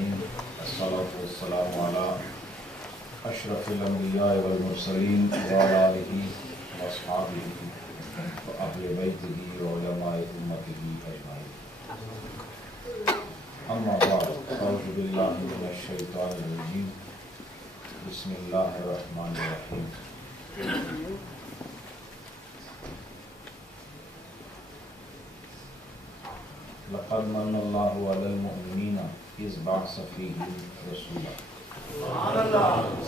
العالمین الصلاۃ والسلام علی اشرف الانبیاء والمرسلین وعلی آلہ واصحابہ واہل بیتہ وعلماء امتہ اجمعین، اما بعد، اعوذ باللہ من الشیطان الرجیم، بسم اللہ الرحمن الرحیم۔ لقد من اللہ علی المؤمنین اذ بعث فیہم رسولا،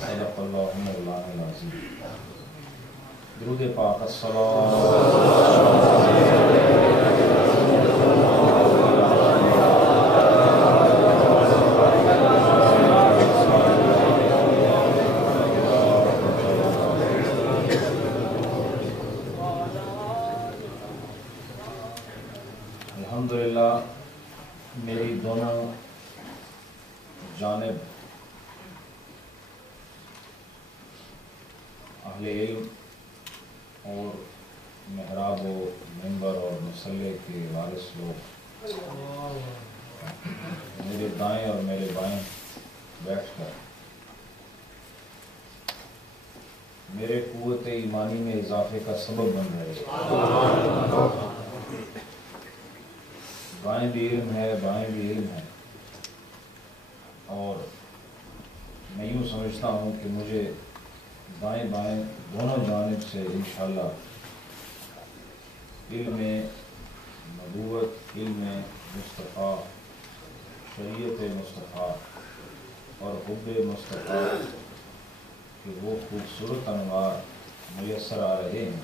صدق اللہ مولانا العظیم۔ درود پاک الحمدللہ میری دونوں جانب اہل علم اور محراب و ممبر اور مصلی کے وارث لوگ میرے دائیں اور میرے بائیں بیٹھ کر میرے قوت ایمانی میں اضافے کا سبب بن رہے ہیں۔ بائیں بھی علم ہے، بائیں بھی علم ہے، اور میں یوں سمجھتا ہوں کہ مجھے دائیں بائیں دونوں جانب سے انشاءاللہ علم نبوت، علم مصطفیٰ، شریعت مصطفیٰ اور حب مصطفیٰ کہ وہ خوبصورت انوار میسر آ رہے ہیں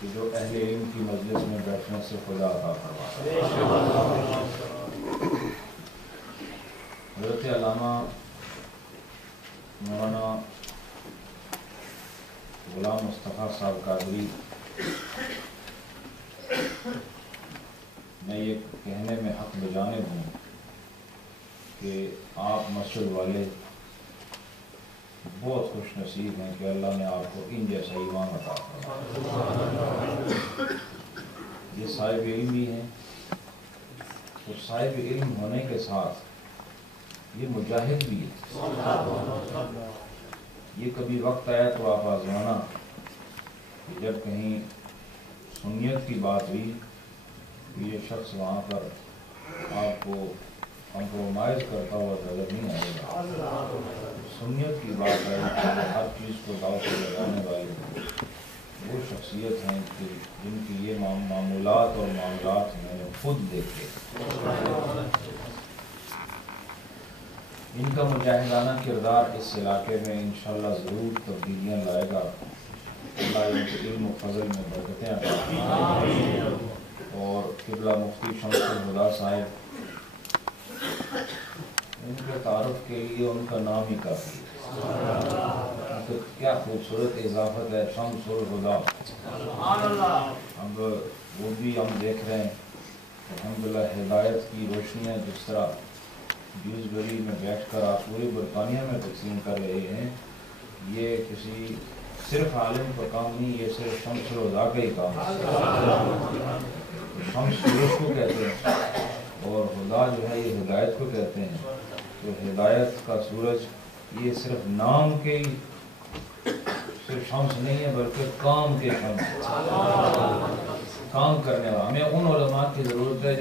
کہ جو اہل علم کی مجلس میں بیٹھنے سے خدا عطا فرماتا ہے۔ حضرت علامہ مولانا غلام مصطفیٰ صاحب قادری، میں یہ کہنے میں حق بجانب ہوں کہ آپ مسجد والے بہت خوش نصیب ہیں کہ اللہ نے آپ کو ان جیسا امام عطا فرمایا۔ یہ صاحب علم بھی ہیں، تو صاحب علم ہونے کے ساتھ یہ مجاہد بھی ہے۔ یہ کبھی وقت آیا تو آپ آزمانا کہ جب کہیں سنیت کی بات ہوئی کہ یہ شخص وہاں پر آپ کو کمپرومائز کرتا ہوا نظر نہیں آئے گا۔ سنیت کی بات ہے، ہر چیز کو داؤ پہ لگانے والے وہ شخصیت ہیں کہ جن کی یہ معمولات اور معاملات میں نے خود دیکھے۔ ان کا مجاہدانہ کردار اس علاقے میں انشاءاللہ ضرور تبدیلیاں لائے گا۔ اللہ ان کے علم و فضل میں برکتیں عطا فرمائے۔ اور قبلہ مفتی شمس الہدیٰ صاحب، ان کے تعارف کے لیے ان کا نام ہی کافی ہے۔ تو کیا خوبصورت اضافت ہے، شمس الہدیٰ۔ اب وہ بھی ہم دیکھ رہے ہیں الحمدللہ ہدایت کی روشنیاں جس طرح ڈیوزبری میں بیٹھ کر آپ پورے برطانیہ میں تقسیم کر رہے ہیں، یہ کسی صرف عالم کا کام نہیں، یہ صرف شمس الہدیٰ کا ہی کام ہے۔ شمس سورج کو کہتے ہیں اور خدا جو ہے یہ ہدایت کو کہتے ہیں۔ تو ہدایت کا سورج یہ صرف نام کے ہی صرف شمس نہیں ہے بلکہ کام کے شمس، کام کرنے والا۔ ہمیں ان علماء کی ضرورت ہے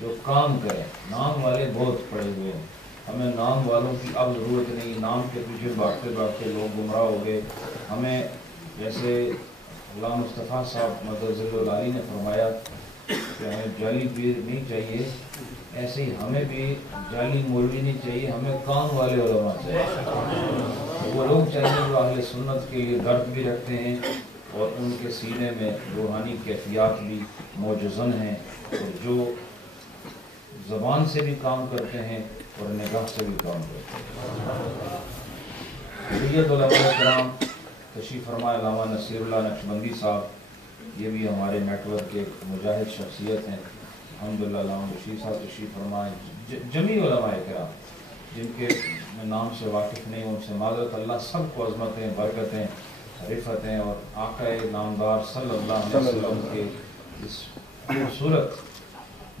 جو کام کریں۔ نام والے بہت پڑے ہوئے ہیں، ہمیں نام والوں کی اب ضرورت نہیں۔ نام کے پیچھے بھاگتے بھاگتے لوگ گمراہ ہو گئے۔ ہمیں جیسے غلام مصطفیٰ صاحب مدظ العالی نے فرمایا کہ ہمیں جعلی پیر نہیں چاہیے، ایسے ہی ہمیں بھی جعلی مولوی نہیں چاہیے، ہمیں کام والے علماء چاہیے۔ وہ لوگ چاہیے جو اہل سنت کے لیے درد بھی رکھتے ہیں اور ان کے سینے میں روحانی کیفیات بھی موجزن ہیں، اور جو زبان سے بھی کام کرتے ہیں اور نگاہ سے بھی کام کرتے ہیں۔ سید علماء کرام تشریف فرما علامہ نصیر اللہ نقشبندی صاحب، یہ بھی ہمارے نیٹ ورک کے مجاہد شخصیت ہیں۔ الحمدللہ علامہ بشیر صاحب تشریف فرمائے، جمیع علماء کرام جن کے میں نام سے واقف نہیں ہوں، ان سے معذرت۔ اللہ سب کو عظمتیں، برکتیں، رفتیں اور آقا نامدار صلی اللہ علیہ وسلم کے اس خوبصورت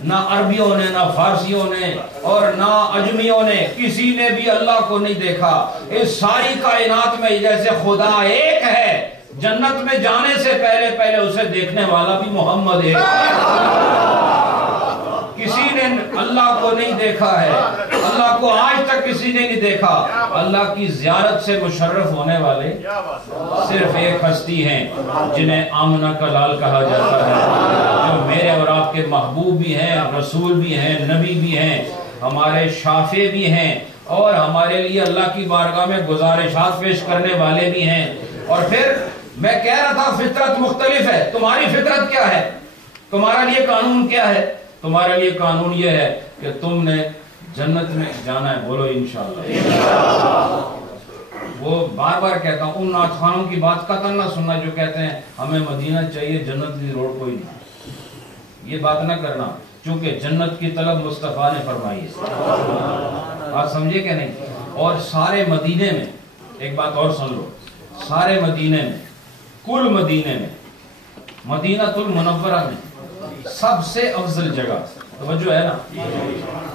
نہ عربیوں نے، نہ فارسیوں نے، اور نہ اجمیوں نے، کسی نے بھی اللہ کو نہیں دیکھا۔ اس ساری کائنات میں جیسے خدا ایک ہے، جنت میں جانے سے پہلے اسے دیکھنے والا بھی محمد ایک ہے۔ کسی نے اللہ کو نہیں دیکھا ہے، اللہ کو آج تک کسی نے نہیں دیکھا۔ اللہ کی زیارت سے مشرف ہونے والے صرف ایک ہستی ہیں جنہیں آمنہ کا لال کہا جاتا ہے، جو میرے اور آپ کے محبوب بھی ہیں، رسول بھی ہیں، نبی بھی ہیں، ہمارے شافع بھی ہیں، اور ہمارے لیے اللہ کی بارگاہ میں گزارشات پیش کرنے والے بھی ہیں۔ اور پھر میں کہہ رہا تھا فطرت مختلف ہے۔ تمہاری فطرت کیا ہے؟ تمہارا لیے قانون کیا ہے؟ تمہارے لیے قانون یہ ہے کہ تم نے جنت میں جانا ہے، بولو انشاءاللہ۔ وہ بار بار کہتا ہوں، ان نعت خوانوں کی بات قطعاً نہ سننا جو کہتے ہیں ہمیں مدینہ چاہیے، جنت کی روڈ کوئی نہیں، یہ بات نہ کرنا، چونکہ جنت کی طلب مصطفیٰ نے فرمائی ہے۔ آپ سمجھے کہ نہیں؟ اور سارے مدینے میں ایک بات اور سن لو، سارے مدینے میں، کل مدینے میں، مدینہ المنورہ میں سب سے افضل جگہ، توجہ ہے نا،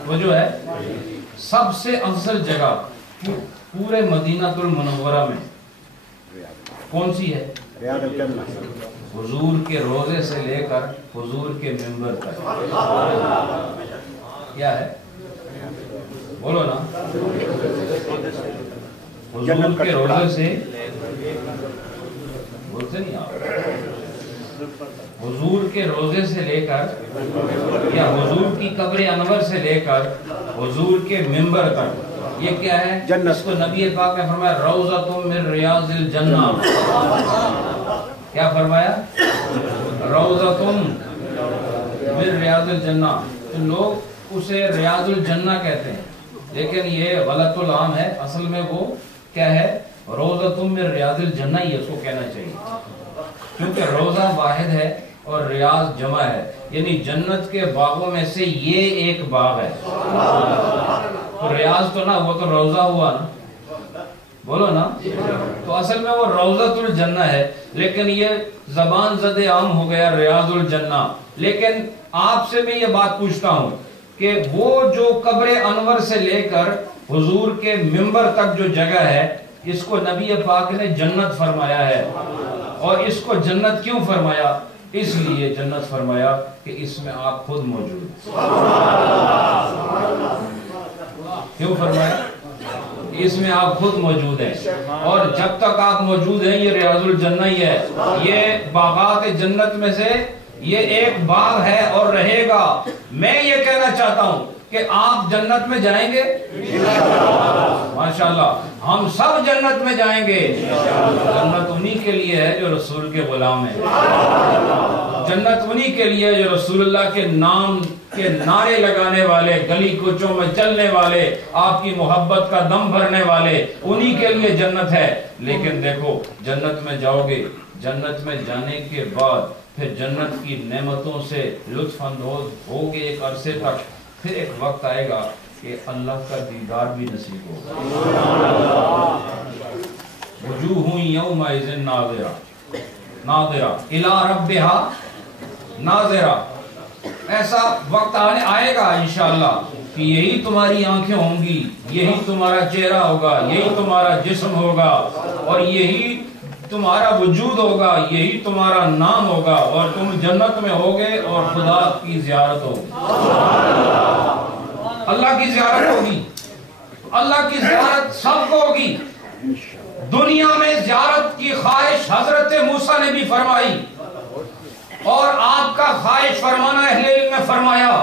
توجہ ہے، سب سے افضل جگہ پورے مدینہ المنورہ میں کون سی ہے؟ حضور کے روضے سے لے کر حضور کے منبر تک۔ کیا ہے؟ بولو نا، حضور کے روضے سے، بولتے نہیں آپ، حضور کے روضے سے لے کر، یا حضور کی قبر انور سے لے کر حضور کے منبر تک، یہ کیا ہے؟ اس کو نبی پاک نے فرمایا روضۃ من ریاض الجنہ۔ کیا فرمایا؟ روضۃ من ریاض الجنہ۔ تو لوگ اسے ریاض الجنہ کہتے ہیں، لیکن یہ غلط العام ہے، اصل میں وہ کیا ہے؟ روضۃ من ریاض الجنہ ہی اس کو کہنا چاہیے، کیونکہ روضہ واحد ہے اور ریاض جمع ہے، یعنی جنت کے باغوں میں سے یہ ایک باغ ہے۔ تو ریاض تو نہ، وہ تو روضہ ہوا نا، بولو نا۔ تو اصل میں وہ روضۃ الجنہ ہے، لیکن یہ زبان زد عام ہو گیا ریاض الجنہ۔ لیکن آپ سے میں یہ بات پوچھتا ہوں کہ وہ جو قبر انور سے لے کر حضور کے منبر تک جو جگہ ہے، اس کو نبی پاک نے جنت فرمایا ہے۔ اور اس کو جنت کیوں فرمایا؟ اس لیے جنت فرمایا کہ اس میں آپ خود موجود ہیں۔ کیوں فرمایا؟ اس میں آپ خود موجود ہیں، اور جب تک آپ موجود ہیں یہ ریاض الجنہ ہی ہے۔ یہ باغات جنت میں سے یہ ایک باغ ہے اور رہے گا۔ میں یہ کہنا چاہتا ہوں کہ آپ جنت میں جائیں گے ماشاءاللہ، ہم سب جنت میں جائیں گے۔ جنت انہی کے لیے ہے جو رسول کے غلام ہیں، جنت انہی کے لیے جو رسول اللہ کے نام کے نعرے لگانے والے، گلی کوچوں میں چلنے والے، آپ کی محبت کا دم بھرنے والے، انہی کے لیے جنت ہے۔ لیکن دیکھو، جنت میں جاؤ گے، جنت میں جانے کے بعد پھر جنت کی نعمتوں سے لطف اندوز ہوگے ایک عرصے تک، پھر ایک وقت آئے گا کہ اللہ کا دیدار بھی نصیب ہوگا۔ وجوہ یومئذ ناظرہ ناظرہ الی ربہا ناظرہ۔ ایسا وقت آئے گا انشاءاللہ کہ یہی تمہاری آنکھیں ہوں گی، یہی تمہارا چہرہ ہوگا، یہی تمہارا جسم ہوگا، اور یہی تمہارا وجود ہوگا، یہی تمہارا نام ہوگا، اور تم جنت میں ہوگے اور خدا کی زیارت ہوگی، اللہ کی زیارت ہوگی۔ اللہ کی زیارت سب کو ہوگی۔ دنیا میں زیارت کی خواہش حضرت موسیٰ نے بھی فرمائی، اور آپ کا خواہش فرمانا اہل علم نے فرمایا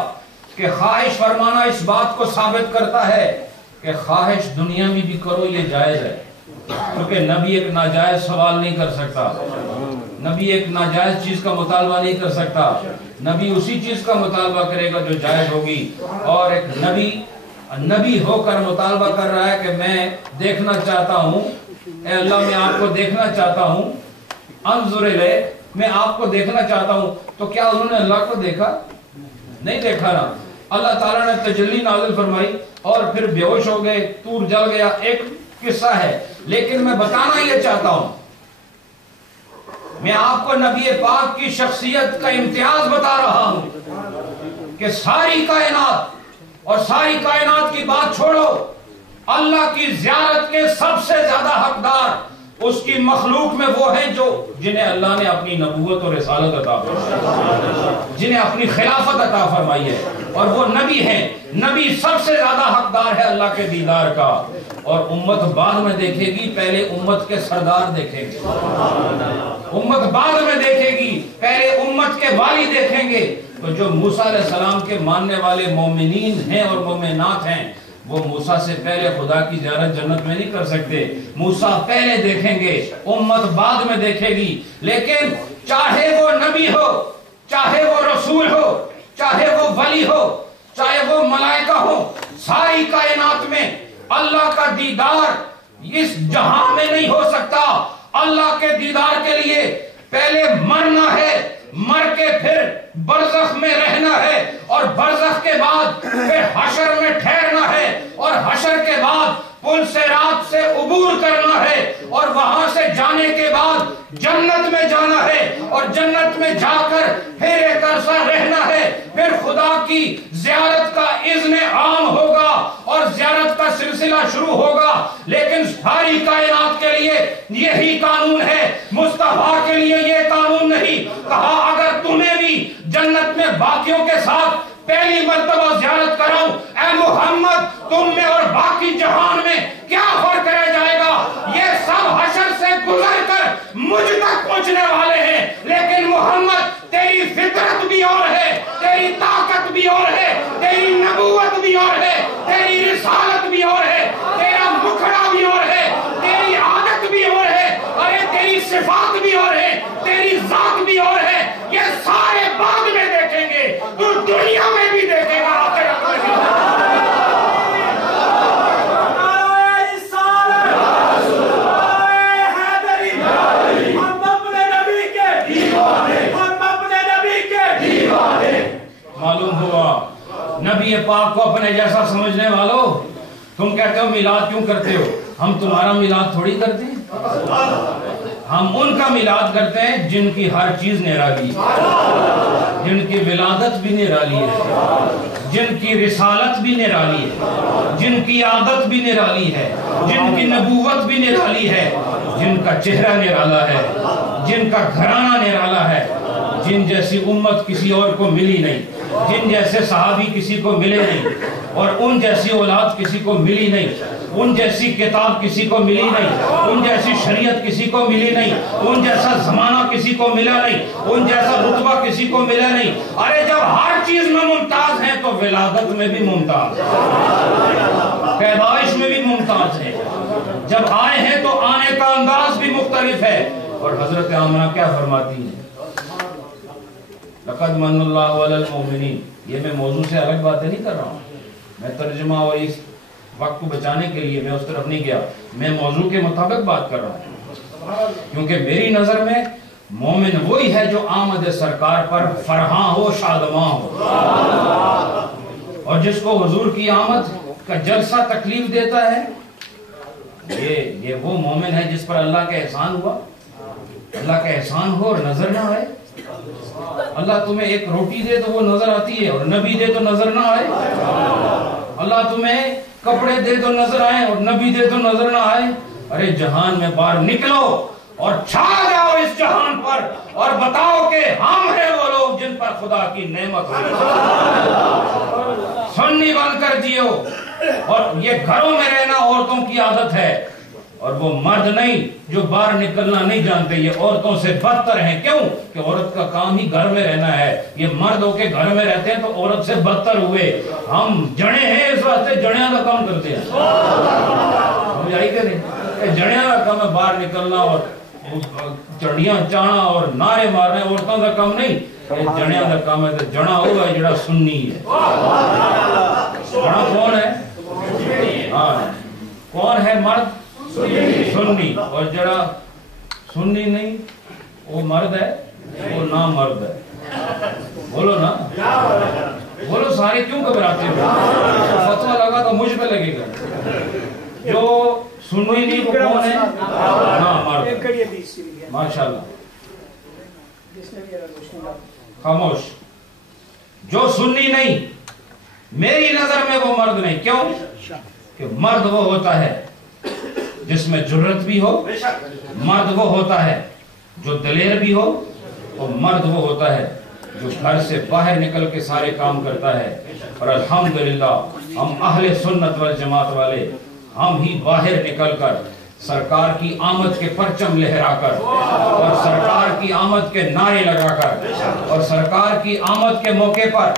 کہ خواہش فرمانا اس بات کو ثابت کرتا ہے کہ خواہش دنیا میں بھی کرو یہ جائز ہے، کیونکہ نبی ایک ناجائز سوال نہیں کر سکتا، نبی ایک ناجائز چیز کا مطالبہ نہیں کر سکتا، نبی اسی چیز کا مطالبہ کرے گا جو جائز ہوگی۔ اور ایک نبی ہو کر مطالبہ کر رہا ہے کہ میں دیکھنا چاہتا ہوں، اے اللہ میں آپ کو دیکھنا چاہتا ہوں، انظر الیہ، میں آپ کو دیکھنا چاہتا ہوں، تو کیا انہوں نے اللہ کو دیکھا؟ نہیں دیکھا نا۔ اللہ تعالیٰ نے تجلی نازل فرمائی اور پھر بے ہوش ہو گئے، طور جل گیا، ایک قصہ ہے۔ لیکن میں بتانا یہ چاہتا ہوں، میں آپ کو نبی پاک کی شخصیت کا امتیاز بتا رہا ہوں کہ ساری کائنات اور ساری کائنات کی بات چھوڑو، اللہ کی زیارت کے سب سے زیادہ حقدار اس کی مخلوق میں وہ ہیں جو جنہیں اللہ نے اپنی نبوت اور رسالت عطا فرمائی، جنہیں اپنی خلافت عطا فرمائی ہے، اور وہ نبی ہیں۔ نبی سب سے زیادہ حقدار ہے اللہ کے دیدار کا، اور امت بعد میں دیکھے گی، پہلے امت کے سردار دیکھیں گے، امت بعد میں دیکھے گی، پہلے امت کے والی دیکھیں گے۔ تو جو موسیٰ علیہ السلام کے ماننے والے مومنین ہیں اور مومنات ہیں، وہ موسیٰ سے پہلے خدا کی زیارت جنت میں نہیں کر سکتے۔ موسیٰ پہلے دیکھیں گے، امت بعد میں دیکھے گی۔ لیکن چاہے وہ نبی ہو، چاہے وہ رسول ہو، چاہے وہ ولی ہو، چاہے وہ ملائکہ ہو، ساری کائنات میں اللہ کا دیدار اس جہاں میں نہیں ہو سکتا۔ اللہ کے دیدار کے لیے پہلے مرنا ہے، مر کے پھر برزخ میں رہنا ہے، اور برزخ کے بعد پھر حشر میں ٹھہرنا ہے، اور حشر کے بعد پل صراط سے عبور کرنا ہے، اور وہاں سے جانے کے بعد جنت میں جانا ہے، اور جنت میں جا کر پھر ایک عرصہ رہنا ہے، پھر خدا کی زیارت کا اذن عام ہوگا اور زیارت کا سلسلہ شروع ہوگا۔ لیکن ساری کائنات کے لیے یہی قانون ہے، مصطفیٰ کے لیے یہ قانون نہیں۔ کہا اگر تمہیں بھی جنت میں باقیوں کے ساتھ پہلی مرتبہ زیارت کراؤں، اے محمد تم میں اور باقی جہان میں کیا فرق رہ جائے گا؟ یہ سب حشر سے گزر کر مجھ تک پہنچنے والے ہیں، لیکن محمد تیری فطرت بھی اور ہے، تیری طاقت بھی اور ہے، تیری نبوت بھی اور ہے، تیری رسالت بھی اور ہے، تیرا مکھڑا بھی اور ہے، تیری عادت بھی اور ہے، ارے تیری صفات بھی اور ہے، تیری ذات بھی اور ہے۔ یہ سارے بعد میں دیکھیں گے، تو دنیا میں بھی دیکھے گا، آخرت میں بھی۔ معلوم ہوا نبی پاک کو اپنے جیسا سمجھنے والوں، تم کہتے ہو میلاد کیوں کرتے ہو؟ ہم تمہارا میلاد تھوڑی کرتے ہیں، ہم ان کا میلاد کرتے ہیں جن کی ہر چیز نرالی ہے، جن کی ولادت بھی نرالی ہے، جن کی رسالت بھی نرالی ہے، جن کی عادت بھی نرالی ہے، جن کی نبوت بھی نرالی ہے، جن کا چہرہ نرالا ہے، جن کا گھرانہ نرالا ہے، جن جیسی امت کسی اور کو ملی نہیں، جن جیسے صحابی کسی کو ملے نہیں، اور ان جیسی اولاد کسی کو ملی نہیں، ان جیسی کتاب کسی کو ملی نہیں، ان جیسی شریعت کسی کو ملی نہیں، ان جیسا زمانہ کسی کو ملا نہیں، ان جیسا رتبہ کسی کو ملا نہیں۔ ارے جب ہر چیز میں ممتاز ہیں تو ولادت میں بھی ممتاز ہیں، پیدائش میں بھی ممتاز ہیں، جب آئے ہیں تو آنے کا انداز بھی مختلف ہے۔ اور حضرت آمنہ کیا فرماتی ہیں؟ لقد من اللہ علی المؤمنین۔ یہ میں موضوع سے الگ باتیں نہیں کر رہا ہوں، میں ترجمہ اور اس وقت کو بچانے کے لیے میں اس طرف نہیں گیا، میں موضوع کے مطابق بات کر رہا ہوں، کیونکہ میری نظر میں مومن وہی ہے جو آمد سرکار پر فرحاں ہو، شادماں ہو، اور جس کو حضور کی آمد کا جلسہ تکلیف دیتا ہے، یہ وہ مومن ہے جس پر اللہ کا احسان ہوا۔ اللہ کا احسان ہو اور نظر نہ آئے، اللہ تمہیں ایک روٹی دے تو وہ نظر آتی ہے، اور نبی دے تو نظر نہ آئے، اللہ تمہیں کپڑے دے تو نظر آئے اور نبی دے تو نظر نہ آئے۔ ارے جہان میں باہر نکلو اور چھا جاؤ اس جہان پر، اور بتاؤ کہ ہم ہیں وہ لوگ جن پر خدا کی نعمت ہوئی۔ سنی بن کر جیو، اور یہ گھروں میں رہنا عورتوں کی عادت ہے، اور وہ مرد نہیں جو باہر نکلنا نہیں جانتے، یہ عورتوں سے بدتر ہیں۔ کیوں؟ کہ عورت کا کام ہی گھر میں رہنا ہے، یہ مرد ہو کے گھر میں رہتے ہیں تو عورت سے بدتر ہوئے۔ ہم جڑے ہیں اس واسطے جڑیاں کا کام کرتے ہیں، سمجھ آئی کہ نہیں؟ جڑیاں کا کام ہے باہر نکلنا اور چڑیاں چانا اور نعرے مارنے، عورتوں کا کام نہیں، جڑیاں کا کام ہے۔ تو جڑا ہوگا جڑا سنی ہے، جڑا کون ہے؟ ہاں کون ہے؟ مرد سنی، اور جڑا سنی نہیں وہ مرد ہے، وہ نہ مرد ہے۔ بولو نا، بولو سارے کیوں گھبراتے ہو؟ فتویٰ لگا تو مجھ پہ لگے گا۔ جو سنی نہیں وہ کون ہے؟ نہ مرد۔ ماشاءاللہ، خاموش۔ جو سنی نہیں، میری نظر میں وہ مرد نہیں. کیوں؟ کہ مرد وہ ہوتا ہے جس میں جرت بھی ہو، مرد وہ ہوتا ہے جو دلیر بھی ہو، اور مرد وہ ہوتا ہے جو گھر سے باہر نکل کے سارے کام کرتا ہے. اور الحمدللہ ہم اہل سنت والجماعت والے، ہم ہی باہر نکل کر سرکار کی آمد کے پرچم لہرا کر، اور سرکار کی آمد کے نعرے لگا کر، اور سرکار کی آمد کے موقع پر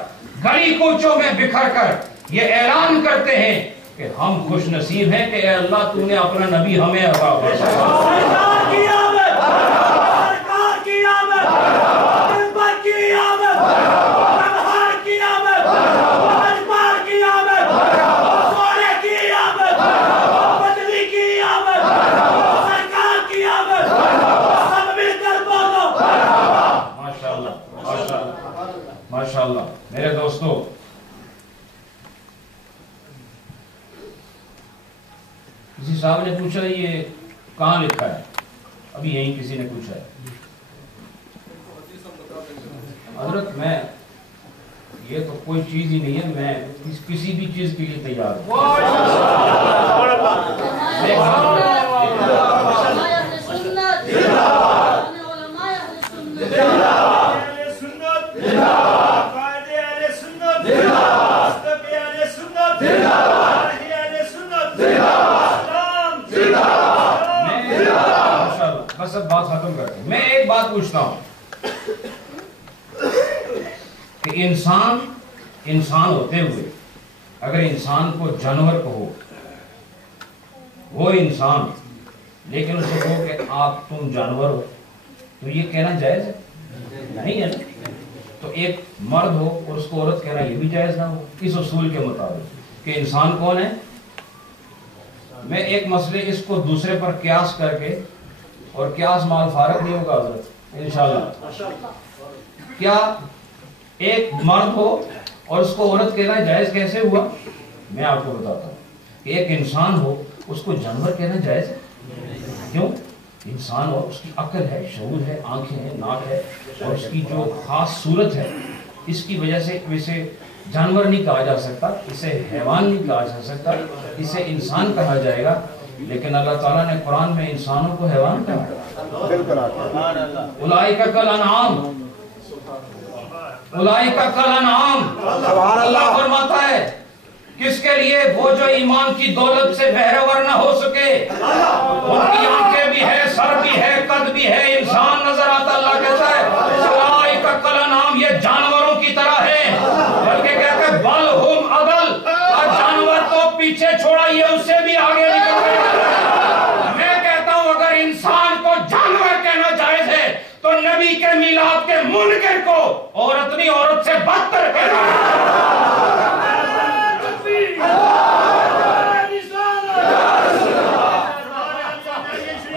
گلی کوچوں میں بکھر کر یہ اعلان کرتے ہیں کہ ہم خوش نصیب ہیں کہ اے اللہ تو نے اپنا نبی ہمیں عطا فرمایا. ماشاءاللہ. میرے دوستو، کسی صاحب نے پوچھا یہ کہاں لکھا ہے؟ ابھی یہیں کسی نے پوچھا ہے. حضرت میں یہ تو کوئی چیز ہی نہیں ہے، میں کسی بھی چیز کے لیے تیار ہوں. بس اب بات ختم کرتے ہیں. میں ایک بات پوچھتا ہوں کہ انسان ہوتے ہوئے اگر انسان کو جانور کہو، وہ انسان، لیکن اسے کہو کہ آپ تم جانور ہو، تو یہ کہنا جائز ہے؟ نہیں ہے نا. تو ایک مرد ہو اور اس کو عورت کہنا یہ بھی جائز نہ ہو اس اصول کے مطابق کہ انسان کون ہے. میں ایک مسئلے اس کو دوسرے پر قیاس کر کے، اور قیاس مال فارغ نہیں ہوگا حضرت انشاءاللہ. کیا ایک مرد ہو اور اس کو عورت کہنا جائز کیسے ہوا؟ میں آپ کو بتاتا ہوں کہ ایک انسان ہو اس کو جانور کہنا جائز ہے. کیوں؟ انسان ہو، اس کی عقل ہے، شعور ہے، آنکھیں ہیں، ناک ہے، اور اس کی جو خاص صورت ہے، اس کی وجہ سے اسے جانور نہیں کہا جا سکتا، اسے حیوان نہیں کہا جا سکتا، اسے انسان کہا جائے گا. لیکن اللہ تعالیٰ نے قرآن میں انسانوں کو حیوان کہا. اولئک کالانعام، اولئک کالانعام. اللہ فرماتا ہے کس کے لیے؟ وہ جو ایمان کی دولت سے بہرور نہ ہو سکے، ان کی آنکھیں بھی ہے، سر بھی ہے، قد بھی ہے، انسان نظر آتا. اللہ کہتا ہے اولئک کالانعام، یہ جانوروں کی طرح ہے. بلکہ کہتے ہیں بل ہم اضل، جانور تو پیچھے چھوڑا، یہ اس سے بھی آگے نکل گئے. میں کہتا ہوں اگر انسان کو جانور کہنا جائز ہے تو نبی کے میلاد کے منکر کو عورت نہیں، عورت سے بدتر کہنا ہے.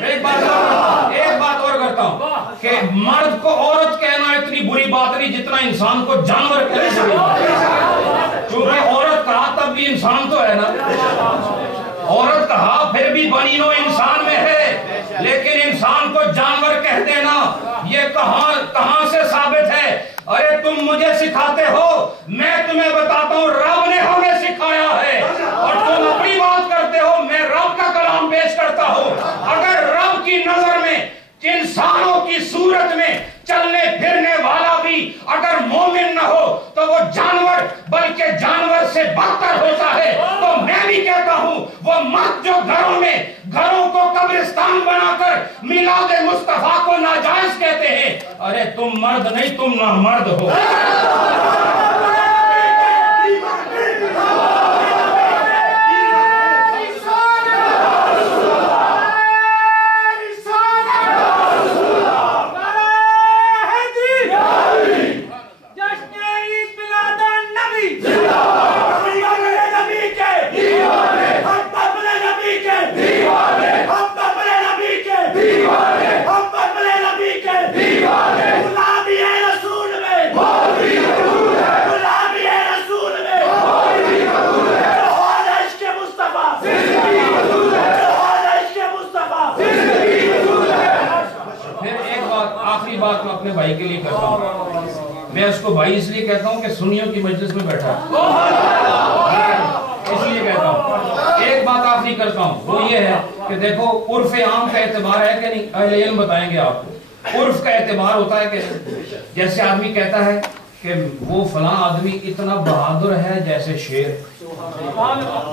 ایک بات اور کرتا ہوں کہ مرد کو عورت کہنا اتنی بری بات نہیں جتنا انسان کو جانور کہنا. چونکہ عورت کہا تب بھی انسان تو ہے نا، عورت کہا پھر بھی بنی نوع انسان میں ہے، لیکن انسان کو جانور کہہ دینا یہ کہاں سے ثابت ہے؟ ارے تم مجھے سکھاتے ہو، میں تمہیں بتاتا ہوں رب نے ہمیں سکھایا ہے، اور تم اپنی بات کرتے ہو، میں رب کا کلام پیش کرتا ہوں. اگر رب کی نظر میں انسانوں کی صورت میں چلنے پھرنے والا بھی اگر مومن نہ ہو تو وہ جانور، بلکہ جانور سے بدتر ہوتا ہے. تو میں بھی کہتا ہوں وہ مرد جو گھروں کو قبرستان بنا کر میلاد مصطفیٰ کو ناجائز کہتے ہیں، ارے تم مرد نہیں، تم نامرد ہو. بات میں اپنے بھائی کے لیے کرتا ہوں. میں اس کو بھائی اس لیے کہتا ہوں کہ سنیوں کی مجلس میں بیٹھا اس لیے کہتا ہوں. ایک بات آخری کرتا ہوں، وہ یہ ہے کہ دیکھو عرف عام کا اعتبار ہے کہ نہیں؟ اہل علم بتائیں گے آپ کو عرف کا اعتبار ہوتا ہے کہ جیسے آدمی کہتا ہے کہ وہ فلاں آدمی اتنا بہادر ہے جیسے شیر، تو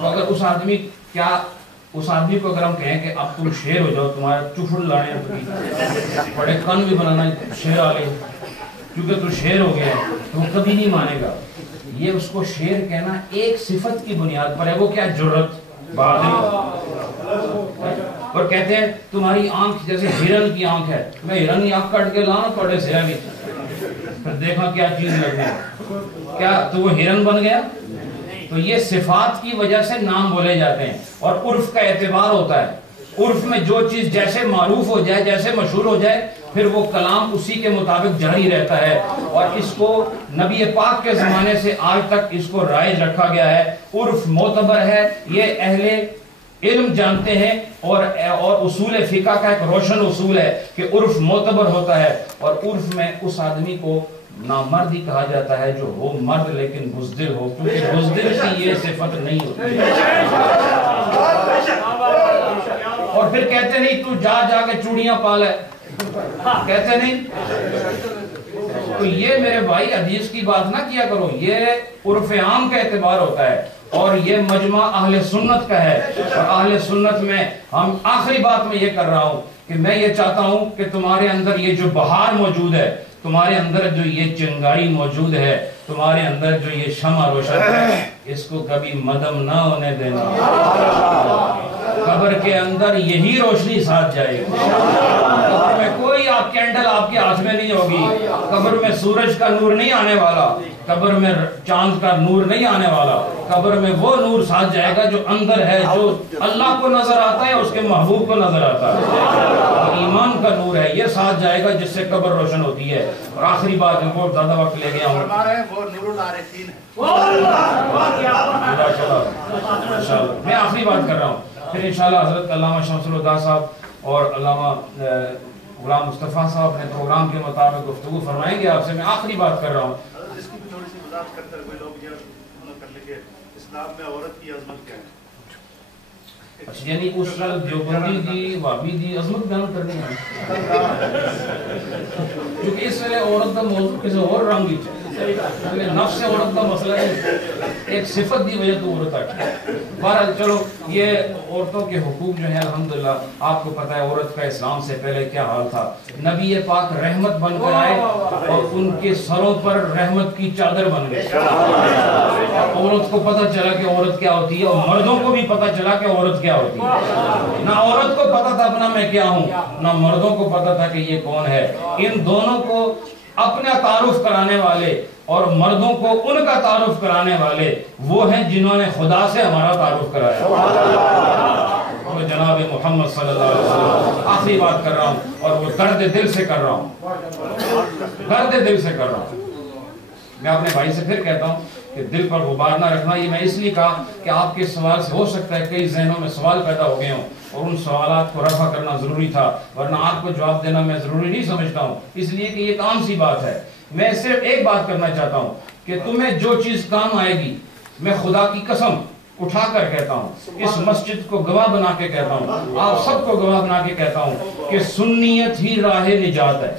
اگر اس آدمی کو اگر ہم کہیں کہ اب تم شیر ہو جاؤ، تمہارے چفڑ لانے بڑے کن بھی بنانا شیر والے، کیونکہ تو شیر ہو گیا ہے، تو وہ کبھی نہیں مانے گا. یہ اس کو شیر کہنا ایک صفت کی بنیاد پر ہے، وہ کیا؟ جرت، بہادری. اور کہتے ہیں تمہاری آنکھ جیسے ہرن کی آنکھ ہے، میں ہرن کی آنکھ کٹ کے لانا تھوڑے سے بھی، پھر دیکھا کیا چیز لگنے، کیا تو وہ ہرن بن گیا؟ تو یہ صفات کی وجہ سے نام بولے جاتے ہیں. اور عرف کا اعتبار ہوتا ہے، عرف میں جو چیز جیسے معروف ہو جائے، جیسے مشہور ہو جائے، پھر وہ کلام اسی کے مطابق جاری رہتا ہے. اور اس کو نبی پاک کے زمانے سے آج تک اس کو رائج رکھا گیا ہے. عرف معتبر ہے، یہ اہل علم جانتے ہیں، اور اصول فقہ کا ایک روشن اصول ہے کہ عرف معتبر ہوتا ہے. اور عرف میں اس آدمی کو نامرد ہی کہا جاتا ہے جو ہو مرد لیکن بزدل ہو، کیونکہ بزدل کی یہ صفت نہیں ہوتی. اور پھر کہتے نہیں تو جا کے چوڑیاں پال ہے، کہتے نہیں. تو یہ میرے بھائی حدیث کی بات نہ کیا کرو، یہ عرف عام کا اعتبار ہوتا ہے، اور یہ مجمع اہل سنت کا ہے. اور اہل سنت میں ہم آخری بات میں یہ کر رہا ہوں کہ میں یہ چاہتا ہوں کہ تمہارے اندر یہ جو بہار موجود ہے، تمہارے اندر جو یہ چنگاری موجود ہے، تمہارے اندر جو یہ شمع روشن ہے، اس کو کبھی مدم نہ ہونے دینا. قبر کے اندر یہی روشنی ساتھ جائے گی. قبر میں کوئی آپ کینڈل آپ کے ہاتھ میں نہیں ہوگی، قبر میں سورج کا نور نہیں آنے والا، قبر میں چاند کا نور نہیں آنے والا. قبر میں وہ نور ساتھ جائے گا جو اندر ہے، جو اللہ کو نظر آتا ہے، اس کے محبوب کو نظر آتا ہے. ایمان کا نور ہے، یہ ساتھ جائے گا جس سے قبر روشن ہوتی ہے. اور آخری بات، بہت زیادہ وقت لے گیا ہوں، میں آخری بات کر رہا ہوں، پھر انشاءاللہ حضرت علامہ شمس الہدیٰ صاحب اور علامہ غلام مصطفیٰ صاحب اپنے پروگرام کے مطابق گفتگو فرمائیں گے آپ سے. میں آخری بات کر رہا ہوں. اس کی بھی تھوڑی سی وضاحت کرتے ہوئے لوگ یہ کر لیں کہ اسلام میں عورت کی عظمت کیا ہے. یعنی اس وقت دیوبندی دی وابی دی عظمت بیان کرنی ہے، کیونکہ اس ویلے عورت کا موضوع کسی اور رنگ ہی ہے، نفس عورت کا مسئلہ ہے، ایک صفت دی وجہ تو عورت آتی ہے. بہرحال چلو، یہ عورتوں کے حقوق جو ہیں الحمدللہ آپ کو پتہ ہے عورت کا اسلام سے پہلے کیا حال تھا. نبی پاک رحمت بن کر آئے اور ان کے سروں پر رحمت کی چادر بن گئی. عورت کو پتہ چلا کہ عورت کیا ہوتی ہے، اور مردوں کو بھی پتہ چلا کہ عورت کیا ہوتی ہے. نہ عورت کو پتہ تھا اپنا میں کیا ہوں، نہ مردوں کو پتہ تھا کہ یہ کون ہے. ان دونوں کو اپنا تعارف کرانے والے اور مردوں کو ان کا تعارف کرانے والے وہ ہیں جنہوں نے خدا سے ہمارا تعارف کرایا، وہ جناب محمد صلی اللہ علیہ وسلم. آخری بات کر رہا ہوں، اور وہ درد دل سے کر رہا ہوں، درد دل سے کر رہا ہوں. میں اپنے بھائی سے پھر کہتا ہوں کہ دل پر غبار نہ رکھنا. یہ میں اس لیے کہا کہ آپ کے سوال سے ہو سکتا ہے کئی ذہنوں میں سوال پیدا ہو گئے ہوں، اور ان سوالات کو رفع کرنا ضروری تھا، ورنہ آپ کو جواب دینا میں ضروری نہیں سمجھتا ہوں، اس لیے کہ یہ ایک عام سی بات ہے. میں صرف ایک بات کرنا چاہتا ہوں کہ تمہیں جو چیز کام آئے گی، میں خدا کی قسم اٹھا کر کہتا ہوں، اس مسجد کو گواہ بنا کے کہتا ہوں، آپ سب کو گواہ بنا کے کہتا ہوں کہ سنیت ہی راہ نجات ہے،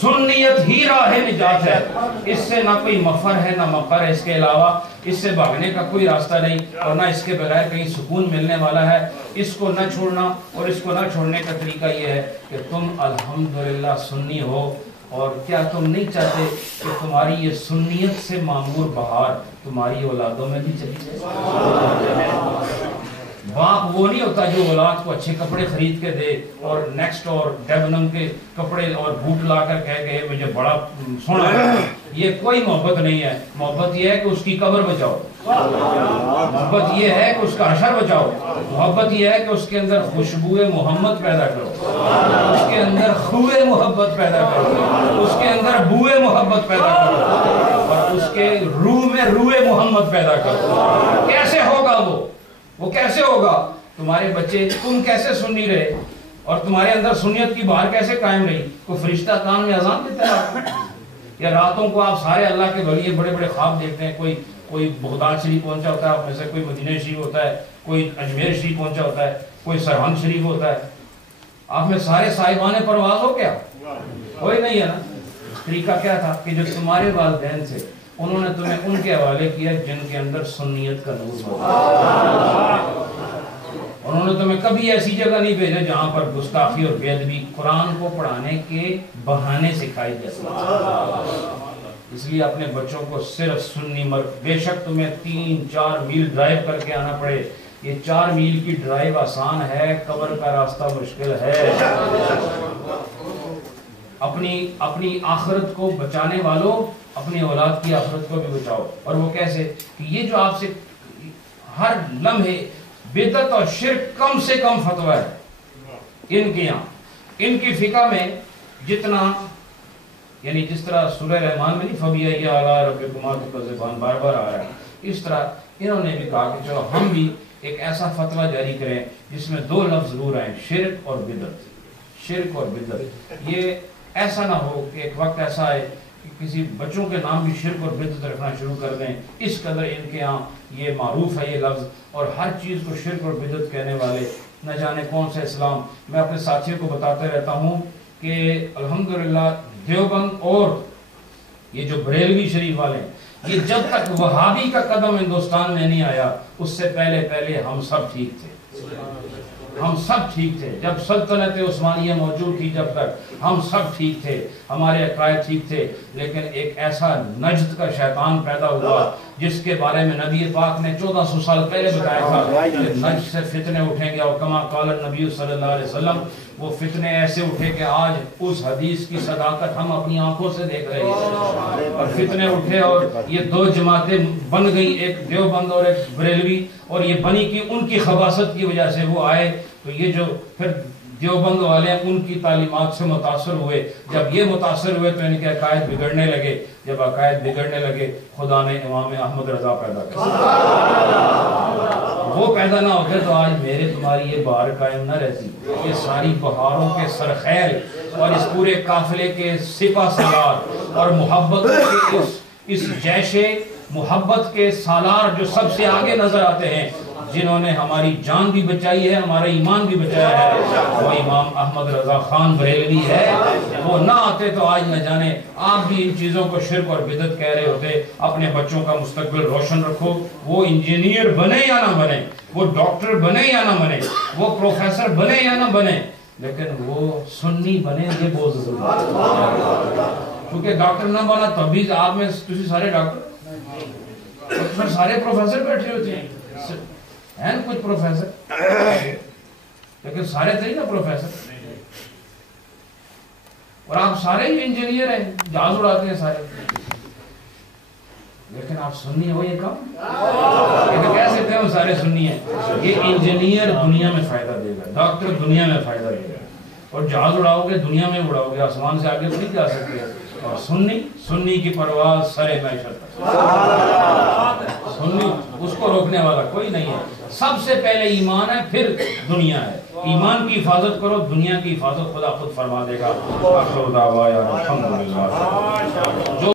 سنیت ہی راہ نجات ہے. اس سے نہ کوئی مفر ہے نہ مقر ہے، اس کے علاوہ اس سے بھاگنے کا کوئی راستہ نہیں، اور نہ اس کے بغیر کہیں سکون ملنے والا ہے. اس کو نہ چھوڑنا، اور اس کو نہ چھوڑنے کا طریقہ یہ ہے کہ تم الحمدللہ سنی ہو، اور کیا تم نہیں چاہتے کہ تمہاری یہ سنیت سے معمور بہار تمہاری اولادوں میں بھی چلی جائے؟ باپ وہ نہیں ہوتا جو اولاد کو اچھے کپڑے خرید کے دے اور نیکسٹ اور ڈیبنم کے کپڑے اور بوٹ لا کر کہے کہ مجھے بڑا سونا ہے. یہ کوئی محبت نہیں ہے. محبت یہ ہے کہ اس کی قبر بچاؤ، محبت یہ ہے کہ اس کا حشر بچاؤ، محبت یہ ہے کہ اس کے اندر خوشبو محمد پیدا کرو، اس کے اندر خوے محبت پیدا کرو، اس کے اندر بوئے محبت پیدا کرو، اور اس کے روح میں روح محمد پیدا کرو. کیسے ہوگا وہ کیسے ہوگا؟ تمہارے بچے، تم کیسے سنی رہے اور تمہارے اندر سنیت کی بہار کیسے قائم رہی؟ کوئی فرشتہ کان میں اذان دیتا ہے آپ کو؟ یا راتوں کو آپ سارے اللہ کے ولی بڑے بڑے خواب دیکھتے ہیں، کوئی بغداد شریف پہنچا ہوتا ہے آپ میں سے، کوئی مدینہ شریف ہوتا ہے، کوئی اجمیر شریف پہنچا ہوتا ہے، کوئی سرہند شریف ہوتا ہے، آپ میں سارے صاحبان پرواز ہو کیا؟ کوئی نہیں ہے نا۔ طریقہ کیا تھا کہ جو تمہارے والدین تھے انہوں نے تمہیں ان کے حوالے کیا جن کے اندر سنیت کا نور ہو۔ انہوں نے تمہیں کبھی ایسی جگہ نہیں بھیجا جہاں پر گستاخی اور بے ادبی قرآن کو پڑھانے کے بہانے سکھائی جاتی۔ اس لیے اپنے بچوں کو صرف سنی بے شک تمہیں 3-4 میل ڈرائیو کر کے آنا پڑے، یہ 4 میل کی ڈرائیو آسان ہے، قبر کا راستہ مشکل ہے۔ اپنی آخرت کو بچانے والوں اپنی اولاد کی آخرت کو بھی بچاؤ۔ اور وہ کیسے کہ یہ جو آپ سے ہر لمحے بدعت اور شرک کم سے کم فتویٰ ہے ان کے یہاں، ان کی فقہ میں جتنا، یعنی جس طرح سورہ رحمان میں نہیں فَبِأَيِّ آلَاءِ رَبِّكُمَا تُكَذِّبَانِ بار بار آ رہا ہے، اس طرح انہوں نے بھی کہا کہ چلو ہم بھی ایک ایسا فتویٰ جاری کریں جس میں 2 لفظ ضرور آئیں، شرک اور بدعت۔ شرک اور بدعت، یہ ایسا نہ ہو کہ ایک وقت ایسا آئے کہ کسی بچوں کے نام بھی شرک اور بدعت رکھنا شروع کر دیں۔ اس قدر ان کے ہاں یہ معروف ہے یہ لفظ، اور ہر چیز کو شرک اور بدعت کہنے والے نہ جانے کون سے اسلام۔ میں اپنے ساتھیوں کو بتاتے رہتا ہوں کہ الحمدللہ دیوبند اور یہ جو بریلوی شریف والے ہیں، یہ جب تک وہابی کا قدم ہندوستان میں نہیں آیا اس سے پہلے ہم سب ٹھیک تھے، ہم سب ٹھیک تھے۔ جب سلطنت عثمانیہ موجود تھی جب تک ہم سب ٹھیک تھے، ہمارے عقائد ٹھیک تھے، لیکن ایک ایسا نجد کا شیطان پیدا ہوا جس کے بارے میں نبی پاک نے 1400 سال پہلے بتایا تھا کہ نجد سے فتنے اٹھیں گے، اور کما قال النبی صلی اللہ علیہ وسلم، وہ فتنے ایسے اٹھے کہ آج اس حدیث کی صداقت ہم اپنی آنکھوں سے دیکھ رہے ہیں۔ اور فتنے اٹھے اور یہ 2 جماعتیں بن گئی، ایک دیوبند اور ایک بریلوی، اور یہ بنی کی ان کی خباثت کی وجہ سے وہ آئے۔ تو یہ جو پھر دیوبند والے ان کی تعلیمات سے متاثر ہوئے، جب یہ متاثر ہوئے تو ان کے عقائد بگڑنے لگے، جب عقائد بگڑنے لگے خدا نے امام احمد رضا پیدا کر وہ پیدا نہ ہوتے تو آج میرے تمہاری یہ بہار قائم نہ رہتی، یہ ساری بہاروں کے سرخیل اور اس پورے قافلے کے سپہ سالار اور محبت کے اس جیش محبت کے سالار جو سب سے آگے نظر آتے ہیں، جنہوں نے ہماری جان بھی بچائی ہے، ہمارا ایمان بھی بچایا ہے، وہ امام احمد رضا خان بریلوی ہے۔ وہ نہ آتے تو آج نہ جانے آپ بھی ان چیزوں کو شرک اور بدعت کہہ رہے ہوتے۔ اپنے بچوں کا مستقبل روشن رکھو، وہ انجینئر بنے یا نہ بنے، وہ ڈاکٹر بنے یا نہ بنے، وہ پروفیسر بنے یا نہ بنے، لیکن وہ سنی بنے، یہ بہت ضروری ہے۔ کیونکہ ڈاکٹر نہ بنا تبھی آپ میں سارے ڈاکٹر سارے پروفیسر بیٹھے ہوتے ہیں، ہیں نا کچھ پروفیسر، لیکن سارے تھے نا پروفیسر، اور آپ سارے ہی انجینئر ہیں، جہاز اڑاتے ہیں سارے، لیکن آپ سنی ہو یہ کم، لیکن کہہ سکتے ہیں وہ سارے سنی ہیں۔ یہ انجینئر دنیا میں فائدہ دے گا، ڈاکٹر دنیا میں فائدہ دے گا، اور جہاز اڑاؤ گے دنیا میں اڑاؤ گے، آسمان سے آگے تو نہیں جا سکتے۔ اور سنی کی پرواز سرے معیشت، سنی اس کو روکنے والا کوئی نہیں ہے۔ سب سے پہلے ایمان ہے، پھر دنیا ہے۔ ایمان کی حفاظت کرو، دنیا کی حفاظت خدا خود فرما دے گا۔